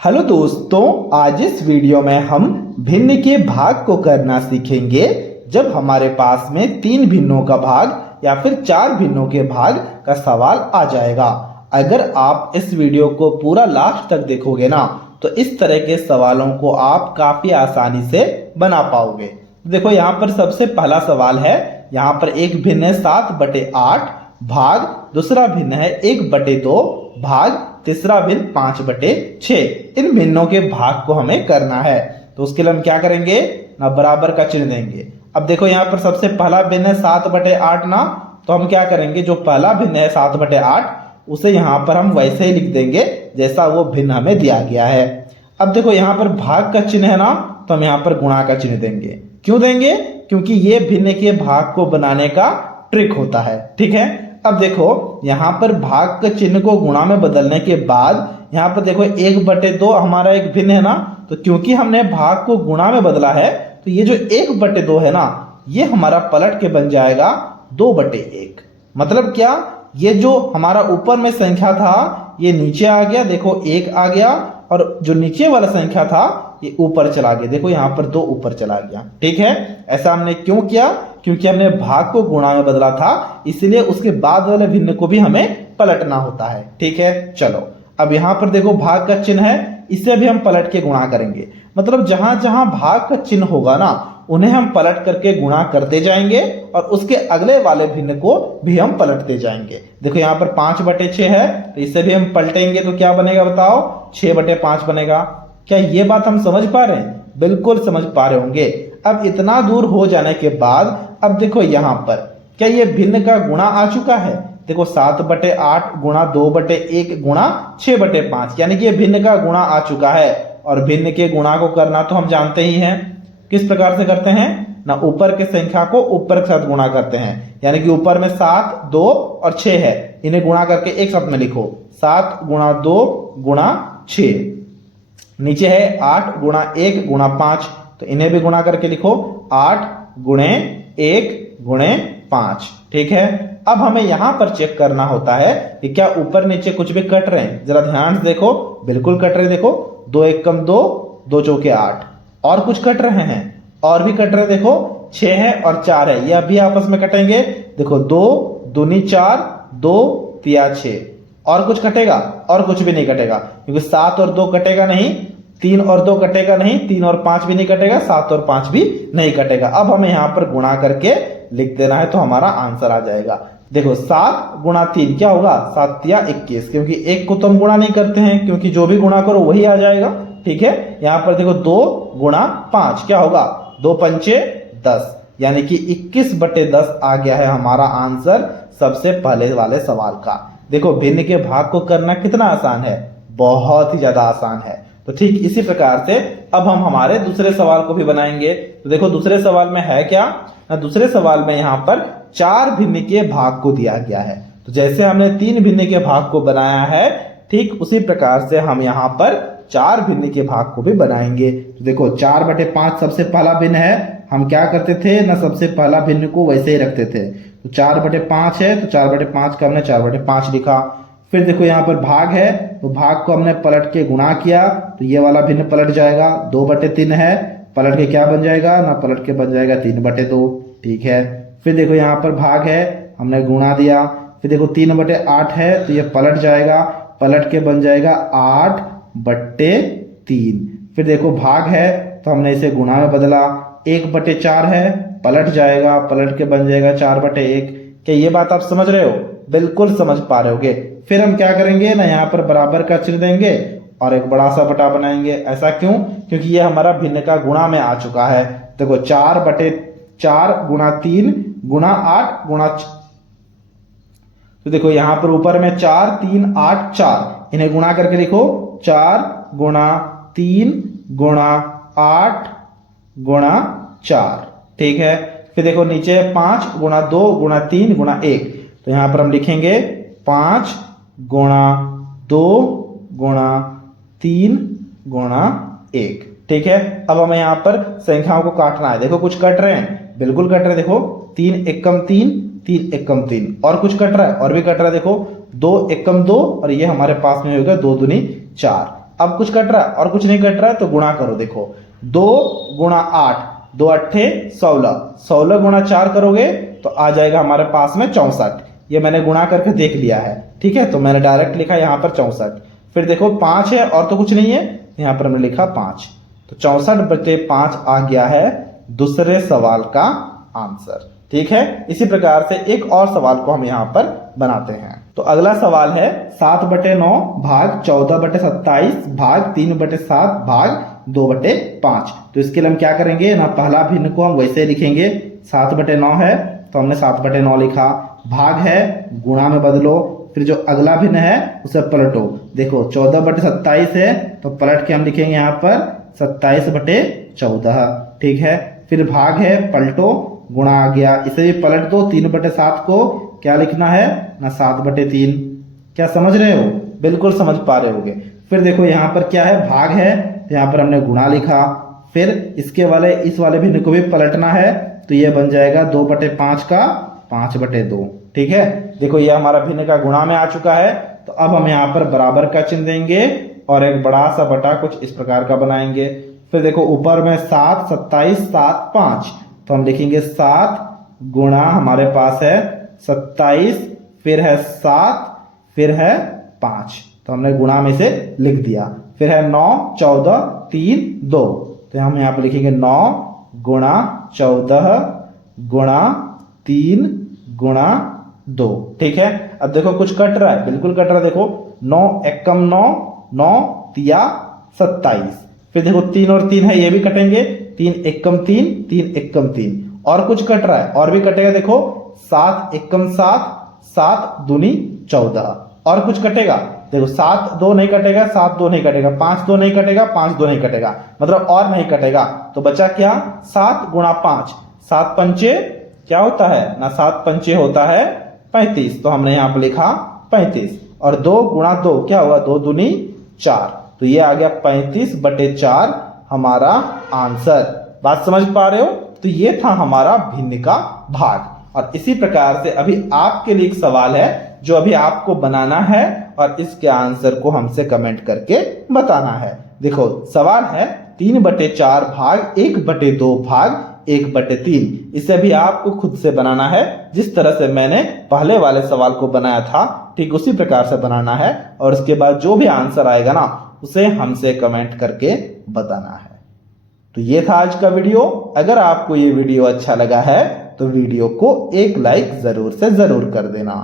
Hello दोस्तों, आज इस वीडियो में हम भिन्न के भाग को करना सीखेंगे। जब हमारे पास में 3 भिन्नों का भाग या फिर 4 भिन्नों के भाग का सवाल आ जाएगा। अगर आप इस वीडियो को पूरा लास्ट तक देखोगे ना, तो इस तरह के सवालों को आप काफी आसानी से बना पाओगे। देखो यहाँ पर सबसे पहला सवाल है, यहाँ पर एक भिन्न है 7/8 भाग, दूसरा भिन्न है 1/2 भाग, तीसरा भिन्न 5/6। इन भिन्नों के भाग को हमें करना है, तो उसके लिए हम क्या करेंगे ना, बराबर का चिन्ह देंगे। अब देखो यहाँ पर सबसे पहला भिन्न है 7/8 ना, तो हम क्या करेंगे, जो पहला भिन्न है 7/8 उसे यहाँ पर हम वैसे ही लिख देंगे जैसा वो भिन्न हमें दिया गया है। अब देखो यहाँ पर भाग का चिन्ह है ना, तो हम यहाँ पर गुणा का चिन्ह देंगे। क्यों देंगे? क्योंकि ये भिन्न के भाग को बनाने का ट्रिक होता है। ठीक है, अब देखो यहाँ पर भाग के चिन्ह को गुणा में बदलने के बाद यहाँ पर देखो 1/2 हमारा एक भिन्न है ना, तो क्योंकि हमने भाग को गुणा में बदला है, तो ये जो 1/2 है ना, ये हमारा पलट के बन जाएगा 2/1। मतलब क्या, ये जो हमारा ऊपर में संख्या था ये नीचे आ गया, देखो 1 आ गया, और जो नीचे वाला संख्या था ये ऊपर चला गया, देखो यहाँ पर 2 ऊपर चला गया। ठीक है, ऐसा हमने क्यों किया? क्योंकि हमने भाग को गुणा में बदला था, इसलिए उसके बाद वाले भिन्न को भी हमें पलटना होता है। ठीक है, चलो अब यहाँ पर देखो भाग का चिन्ह है, इसे भी हम पलट के गुणा करेंगे। मतलब जहां जहां भाग का चिन्ह होगा ना, उन्हें हम पलट करके गुणा करते जाएंगे और उसके अगले वाले भिन्न को भी हम पलटते जाएंगे। देखो यहाँ पर 5/6 है, तो इसे भी हम पलटेंगे तो क्या बनेगा बताओ, 6/5 बनेगा। क्या ये बात हम समझ पा रहे हैं? बिल्कुल समझ पा रहे होंगे। अब इतना दूर हो जाने के बाद अब देखो यहाँ पर क्या ये भिन्न का गुणा आ चुका है? देखो 7/8 गुणा 2/1 गुणा 6/5, यानी कि ये भिन्न का गुणा आ चुका है। और भिन्न के गुणा को करना तो हम जानते ही हैं, किस प्रकार से करते हैं ना, ऊपर के संख्या को ऊपर के साथ गुणा करते हैं। यानी कि ऊपर में 7, 2 और 6 है, इन्हें गुणा करके एक साथ में लिखो, 7 गुणा 2 गुणा 6। नीचे है 8 गुणा 1 गुणा 5, तो इन्हें भी गुणा करके लिखो, 8 गुणे 1 गुणे 5। ठीक है, अब हमें यहां पर चेक करना होता है कि क्या ऊपर नीचे कुछ भी कट रहे हैं। जरा ध्यान से देखो, बिल्कुल कट रहे। देखो 2 1 कम 2, 2 चौके 8। और कुछ कट रहे हैं, और भी कट रहे। देखो 6 है और 4 है, ये अभी आपस में कटेंगे। देखो 2 दूनी 4, 2 तिया 6। और कुछ कटेगा? और कुछ भी नहीं कटेगा, क्योंकि 7 और 2 कटेगा नहीं, 3 और 2 कटेगा नहीं, 3 और 5 भी नहीं कटेगा, 7 और 5 भी नहीं कटेगा। अब हमें यहाँ पर गुणा करके लिख देना है, तो हमारा आंसर आ जाएगा। देखो 7 गुणा 3 क्या होगा, 7 तिया 21, क्योंकि 1 को तो हम गुणा नहीं करते हैं, क्योंकि जो भी गुणा करो वही आ जाएगा। ठीक है, यहाँ पर देखो 2 गुणा 5 क्या होगा, 2 पंचे 10, यानी कि 21/10 आ गया है हमारा आंसर सबसे पहले वाले सवाल का। देखो भिन्न के भाग को करना कितना आसान है, बहुत ही ज्यादा आसान है। तो ठीक इसी प्रकार से अब हम हमारे दूसरे सवाल को भी बनाएंगे। तो देखो दूसरे सवाल में है क्या ना, दूसरे सवाल में यहाँ पर 4 भिन्न के भाग को दिया गया है। तो जैसे हमने 3 भिन्न के भाग को बनाया है, ठीक उसी प्रकार से हम यहाँ पर 4 भिन्न के भाग को भी बनाएंगे। तो देखो 4/5 सबसे पहला भिन्न है, हम क्या करते थे ना, सबसे पहला भिन्न को वैसे ही रखते थे। तो 4/5 है, तो 4/5 का हमने 4/5 लिखा। फिर देखो यहाँ पर भाग है, तो भाग को हमने पलट के गुणा किया, तो ये वाला भिन्न पलट जाएगा। 2/3 है, पलट के क्या बन जाएगा ना, पलट के बन जाएगा 3/2। ठीक है, फिर देखो यहाँ पर भाग है, हमने गुणा दिया। फिर देखो 3/8 है, तो ये पलट जाएगा, पलट के बन जाएगा 8/3। फिर देखो भाग है, तो हमने इसे गुणा में बदला। 1/4 है, पलट जाएगा, पलट के बन जाएगा 4/1। क्या ये बात आप समझ रहे हो? बिल्कुल समझ पा रहे होगे। फिर हम क्या करेंगे ना, यहाँ पर बराबर का चिन्ह देंगे और एक बड़ा सा बटा बनाएंगे। ऐसा क्यों? क्योंकि ये हमारा भिन्न का गुणा में आ चुका है। देखो 4/4 गुणा 3 गुणा 8 गुणा, तो देखो यहाँ पर ऊपर में 4 3 8 4, इन्हें गुणा करके लिखो, 4 गुणा 3 गुणा 8 गुणा 4। ठीक है, फिर देखो नीचे 5 गुणा 2 गुणा 3 गुणा 1, तो यहाँ पर हम लिखेंगे 5 गुणा 2 गुणा 3 गुणा 1। ठीक है, अब हमें यहाँ पर संख्याओं को काटना है। देखो कुछ कट रहे हैं, बिल्कुल कट रहे हैं। देखो 3 1 कम 3, 3 1 कम 3, और कुछ कट रहा है, और भी कट रहा है। देखो 2 1 कम 2, और ये हमारे पास में होगा 2 दूनी 4। अब कुछ कट रहा है और कुछ नहीं कट रहा है तो गुणा करो। देखो 2 गुणा 8, 2 अट्ठे 16, 16 गुणा 4 करोगे तो आ जाएगा हमारे पास में 64। ये मैंने गुणा करके देख लिया है, ठीक है, तो मैंने डायरेक्ट लिखा यहाँ पर 64। फिर देखो 5 है और तो कुछ नहीं है, यहाँ पर हमने लिखा 5, तो 64/5 आ गया है दूसरे सवाल का आंसर। ठीक है, इसी प्रकार से एक और सवाल को हम यहाँ पर बनाते हैं। तो अगला सवाल है 7/9 भाग 14/27 भाग 3/7 भाग 2/5। तो इसके लिए हम क्या करेंगे ना, पहला भिन्न को हम वैसे लिखेंगे, 7/9 है तो हमने 7/9 लिखा, भाग है गुणा में बदलो, फिर जो अगला भिन्न है उसे पलटो। देखो 14/27 है तो पलट के हम लिखेंगे यहाँ पर 27/14। ठीक है, फिर भाग है पलटो, गुणा आ गया, इसे भी पलट दो। 3/7 को क्या लिखना है ना, 7/3। क्या समझ रहे हो? बिल्कुल समझ पा रहे होगे। फिर देखो यहाँ पर क्या है, भाग है तो यहाँ पर हमने गुणा लिखा, फिर इसके वाले इस वाले भिन्न को भी पलटना है तो ये बन जाएगा 2/5 का 5/2। ठीक है, देखो ये हमारा भिन्न का गुणा में आ चुका है। तो अब हम यहाँ पर बराबर का चिन्ह देंगे और एक बड़ा सा बटा कुछ इस प्रकार का बनाएंगे। फिर देखो ऊपर में 7, 27, 7, 5, तो हम लिखेंगे 7 गुणा हमारे पास है 27, फिर है 7, फिर है 5, तो हमने गुणा में से लिख दिया। फिर है 9, 14, 3, 2, तो हम यहाँ पे लिखेंगे 9 गुणा 14 गुणा 3 गुणा 2। ठीक है, अब देखो कुछ कट रहा है, बिल्कुल कट रहा है। देखो 9 एकम 9, 9 तिया 27, फिर देखो 3 और 3 है, ये भी कटेंगे, 3 एकम 3, 3 एकम 3, और कुछ कट रहा है और भी कटेगा। देखो 7 एकम 7, 7 दूनी 14, और कुछ कटेगा। देखो 7 2 नहीं कटेगा, 7 2 नहीं कटेगा, 5 2 नहीं कटेगा, 5 2 नहीं कटेगा, मतलब और नहीं कटेगा। तो बचा क्या, 7 गुणा 5, 7 पंचे क्या होता है ना, 7 पंचे होता है 35, तो हमने यहाँ पर लिखा 35, और 2 गुणा 2 क्या हुआ, 2 दूनी 4, तो ये आ गया 35/4 हमारा आंसर। बात समझ पा रहे हो? तो ये था हमारा भिन्न का भाग। और इसी प्रकार से अभी आपके लिए एक सवाल है जो अभी आपको बनाना है और इसके आंसर को हमसे कमेंट करके बताना है। देखो सवाल है 3/4 भाग 1/2 भाग 1/3। इसे भी आपको खुद से बनाना है, जिस तरह से मैंने पहले वाले सवाल को बनाया था ठीक उसी प्रकार से बनाना है, और उसके बाद जो भी आंसर आएगा ना उसे हमसे कमेंट करके बताना है। तो ये था आज का वीडियो। अगर आपको ये वीडियो अच्छा लगा है तो वीडियो को एक लाइक जरूर से जरूर कर देना।